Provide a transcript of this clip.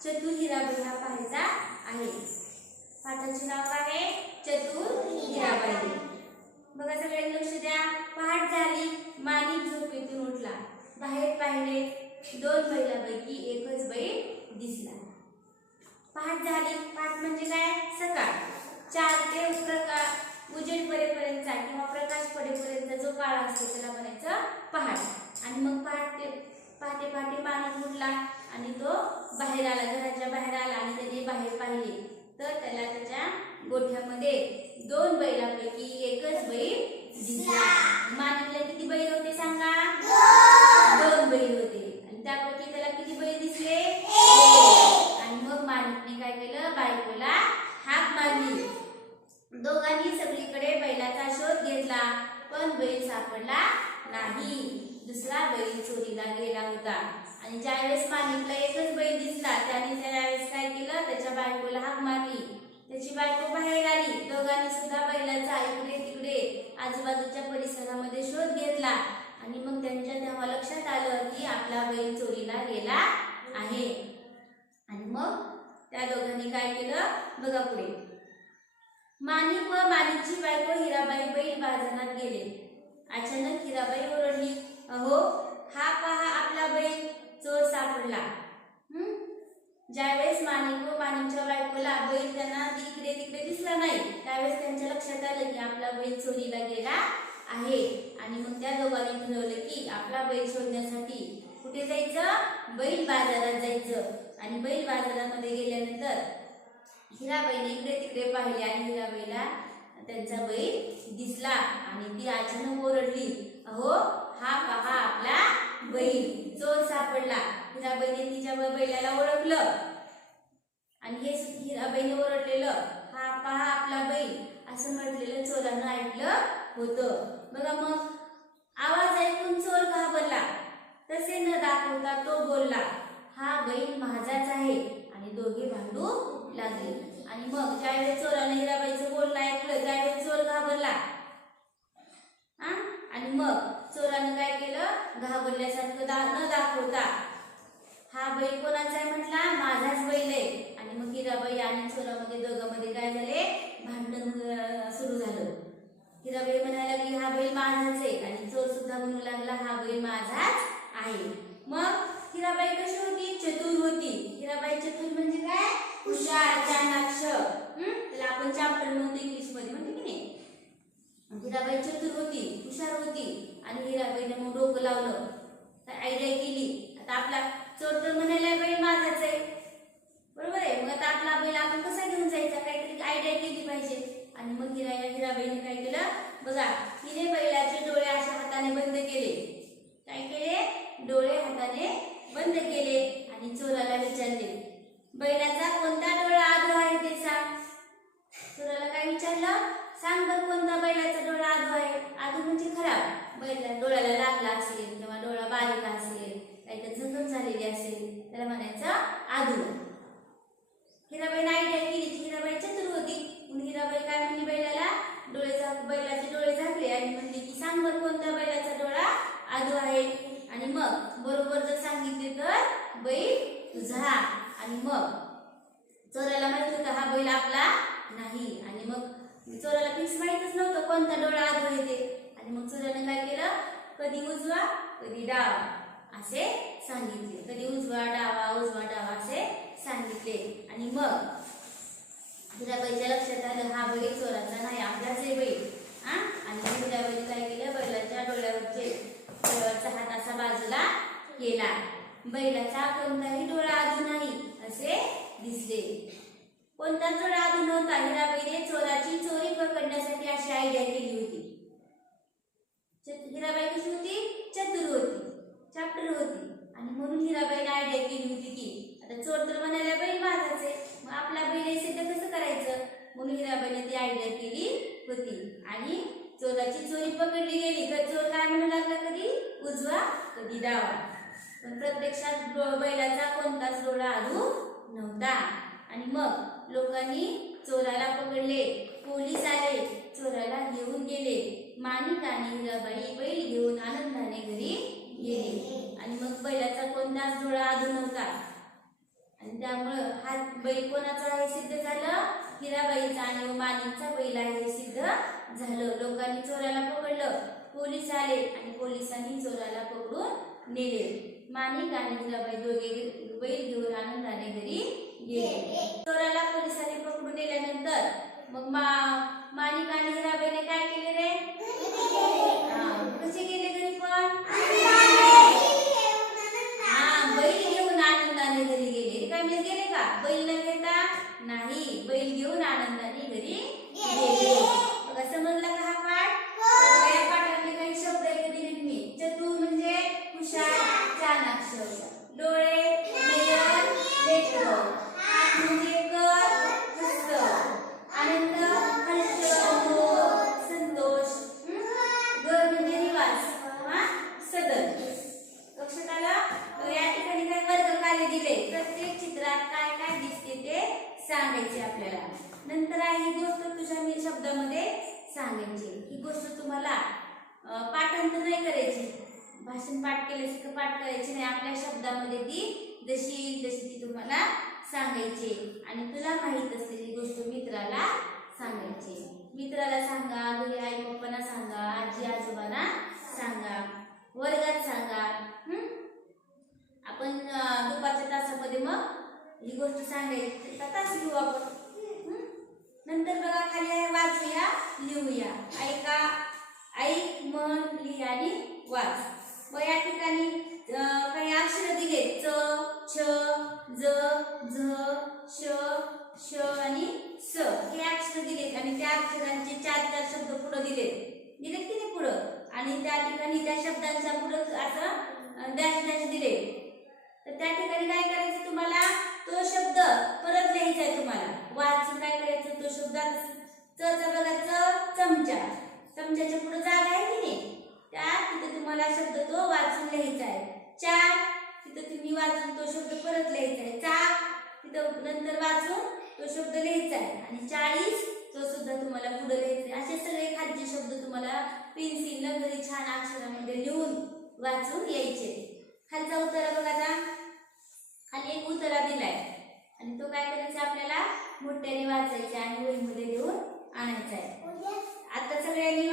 चतुर हिराबाई हा पाहायचा आहे. पाठाचे नाव काय आहे चतुर हिराबाई बघा सगळ्यांनी लक्ष द्या. पहाट झाली माणिक झोपेतून उठला. बाहेर पाहिले दोन बैलापैकी एकच बैल दिसला. पहाट झाली पहाट म्हणजे काय? सकाळ. चार ते प्रकाश उजेड पडेपर्यंतचा किंवा प्रकाश पडेपर्यंत जो काळ असतो त्याला म्हणायचं पहाट. आणि मग पहाटे पहाटे पहाटे माणूस उठला आणि तो बाहेर आला घराच्या बाहेर आला आणि त्याने बाहेर पाहिले. तर त्याला त्याच्या गोठ्यामध्ये दोन बैलापैकी एकच बैल दिसला. माणिकला किती बैल होते सांगा? दोन. बैल होते. आणि त्यापैकी त्याला किती बैल दिसले? आणि मग माणिकने काय केलं? बायकोला हाक मारली. दोघांनी सगळीकडे बैलाचा शोध घेतला पण बैल सापडला नाही. दुसरा बैल चोरीला गेला होता. आणि ज्यावेळेस माणिकला एकच बैल दिसला त्याने त्यावेळेस काय केलं? त्याच्या बायकोला हाक मारली. त्याची बायको बाहेर आली. दोघांनी सुद्धा बैलाचा इकडे तिकडे आजूबाजूच्या परिसरामध्ये शोध घेतला. आणि मग त्यांच्या तेव्हा लक्षात आलं की आपला बैल चोरीला गेला आहे. आणि मग त्या दोघांनी काय केलं? बघा पुढे. माणिक व माणिकची बायको हिराबाई बैल बाजारात गेले. अचानक हिराबाई ओरडली अहो हा पहा आपला बैल चोर सापडला. ज्यावेळेस माणिक व माणिकच्या बायकोला बैल त्यांना इकडे तिकडे दिसला नाही त्यावेळेस त्यांच्या लक्षात आलं की आपला बैल चोरीला गेला आहे. आणि मग त्या दोघांनी ठरवलं की आपला बैल शोधण्यासाठी कुठे जायचं? बैल बाजारात जायचं. आणि बैल बाजारामध्ये गेल्यानंतर हिराबाईने इकडे तिकडे पाहिले आणि हिराबाईला त्यांचा बैल दिसला आणि ती अचानक ओरडली. अहो हा पहा आपला बैल चोर सापडला हिरा तिच्या बैलाला ओळखलं. आणि हे हिरा हिराबाईने ओरडलेलं हा पहा आपला बैल. असं म्हटलेलं चोरानं ऐकलं होतं. बघा मग आवाज ऐकून चोर घाबरला. तसे न दाखवता तो बोलला हा बैल माझाच आहे. आणि दोघे भांडू लागले. आणि मग ज्यावेळेस चोर हिराबाईचं बोलणं ऐकलं त्यावेळेस चोर घाबरला हा? आणि मग चोरानं काय केलं? घाबरल्यासारखं न दाखवता. हा बैल कोणाचा आहे म्हटला? माझाच बैल आहे. आणि मग हिराबाई आणि चोरामध्ये दोघांमध्ये काय झाले? भांडण सुरू झालं. हिराबाई म्हणायला लागली हा बैल माझाच आहे. आणि चोर सुद्धा म्हणू लागला हा बैल माझाच आहे. मग हिराबाई कशी होती? चतुर होती. हिराबाई चतुर म्हणजे काय? हुशार चाणाक्ष. त्याला आपण चाप्टर म्हणतो इंग्लिशमध्ये म्हणतो की हिराबाई चतुर होती हुशार होती आणि हिराबाईने मग डोकं लावलं. तर आयडिया केली? आता आपला चोर तर म्हणायला बैल माझाच आहे. बरोबर आहे. मग आता आपला बैल आपण कसा घेऊन जायचा? काहीतरी आयडिया केली पाहिजे. आणि मग हिरा हिराबाईने काय केलं? बघा हिने बैलाचे डोळे अशा हाताने बंद केले. काय केले? डोळे हाताने बंद केले आणि चोराला विचारले बैलाचा कोणता डोळा आधो आहे त्याचा चोराला काय विचारलं? सांग बर कोणता बैलाचा डोळा आधो आहे आधो म्हणजे खराब. बैला डोळ्याला लागला असेल किंवा डोळा बारीक असेल काहीतरी जखम झालेली असेल त्याला म्हणायचं आधू हिराबाई आयडिया केली हिराबाई चतुर होती. म्हणून हिराबाई काय म्हणली बैलाला? डोळे झाक बैलाचे डोळे झाकले आणि म्हणली की सांग बर कोणता बैलाचा डोळा आधो आहे? आणि मग बरोबर जर सांगितले तर बैल तुझा. आणि मग चोराला माहीत होतं हा बैल आपला नाही. चोराला फिक्स माहितच नव्हतं कोणता डोळा आधो येते आणि मग चोरानं काय केलं? कधी उजवा कधी डावा असे सांगितले. कधी उजवा डावा उजवा डावा असे सांगितले. आणि मग हिराबाईच्या लक्षात आलं हा बैल चोराचा नाही आपलाच आहे बैल हा? आणि मग हिराबाईने काय केलं? बैलाच्या डोळ्यावरचे डोळ्यावरचा हात असा बाजूला केला. बैलाचा कोणताही डोळा आधू नाही असे दिसले. कोणताच चोरा अजून नव्हता हिराबाईने चोराची चोरी पकडण्यासाठी अशी आयडिया केली होती. हिराबाई कशी होती? चतुर होती. चॅप्टर होती. आणि म्हणून हिराबाईने आयडिया केली होती की आता चोर तर म्हणायला बैल माझाच आहे मग आपला बैल आहे तर कसं करायचं? म्हणून हिराबाईने ती आयडिया केली होती. आणि चोराची चोरी पकडली गेली तर चोर काय म्हणू लागला कधी? उजवा कधी डावा. पण प्रत्यक्षात बैलाचा कोणताच डोळा आधू नव्हता. आणि मग लोकांनी चोराला पकडले. पोलीस आले चोराला घेऊन गेले. माणिक आणि हिराबाई बैल घेऊन आनंदाने घरी गेले. आणि मग बैलाचा कोणताच डोळा आधू नव्हता. आणि त्यामुळं हा बैल कोणाचा आहे सिद्ध झालं? हिराबाईचा आणि माणिकचा बैल आहे हे सिद्ध झालं. लोकांनी चोराला पकडलं. पोलीस आले आणि पोलिसांनी चोराला पकडलं. नेले. माणिक आणि हिराबाई दोघे बैल घेऊन आनंदाने घरी गेले. चोराला पोलिसांनी पकडून नेल्यानंतर मग मा माणिक आणि हिराबाईने काय केले रे? हा, कसे गेले घरी पण? हा बैल घेऊन आनंदाने घरी गेले. काय मी गेले का? बैल न घेता नाही बैल घेऊन आनंदाने घरी गेले बघा समजला का हा पाठ या पाठातले काही शब्द इथे दिलेत मी चतुर म्हणजे हुशार चाणाक्ष डोळे नयन नेत्र हात म्हणजे कर हस्त आनंद हर्ष संतोष हं? घर म्हणजे निवास हा सदन. लक्षात आलं या ठिकाणी काय वर्ग कार्य दिले? प्रत्येक चित्रात काय काय दिसते ते सांगायचे आपल्याला. नंतर आहे ही गोष्ट तुझ्या शब्दामध्ये सांगायची. ही गोष्ट तुम्हाला अं, पाठांतर नाही करायची. भाषण पाठ केल्यासारखं पाठ करायची नाही. आपल्या शब्दामध्ये ती जशी येईल तशी ती तुम्हाला सांगायची. आणि तुला माहीत असलेली गोष्ट मित्राला सांगायची. मित्राला सांगा घरी आई पप्पांना सांगा आजी आजोबांना सांगा वर्गात सांगा. आपण दुपारच्या तासामध्ये मग ही गोष्ट सांगायची. तास घेऊ आपण. नंतर बघा खाली आहे वाचूया लिहूया. ऐका ऐक मन लिही आणि वाच. व या ठिकाणी काही अक्षर दिले. च छ ज झ श श आणि स. हे अक्षर दिलेत आणि त्या अक्षरांचे चार चार शब्द पुढे दिलेत. दिलेत की नाही पुढं? आणि त्या ठिकाणी त्या शब्दांच्या पुढं असं डॅश डॅश दिले तर त्या ठिकाणी काय करायचं तुम्हाला? तो शब्द परत लिहायचा आहे तुम्हाला. वाचून काय करायचं? तो शब्द च बघा च चमचा. चमच्याच्या पुढे जागा आहे की नाही त्या तिथे तुम्हाला शब्द तो वाचून लिहायचा आहे. चार तिथं तुम्ही वाचून तो शब्द परत लिहायचा आहे. चाक तिथं नंतर वाचून तो शब्द लिहायचा आहे. आणि चाळीस तो सुद्धा तुम्हाला पुढे लिहायचा आहे. असे सगळे खाद्य शब्द तुम्हाला पेन्सिलनं घरी छान अक्षरामध्ये लिहून वाचून यायचे. खालचा उतारा बघा आता. खाली एक उतारा दिलाय. आणि तो काय करायचा आपल्याला? मोठ्याने वाचायचा आणि वहीमध्ये लिहून आणायचा आहे. आता सगळ्यांनी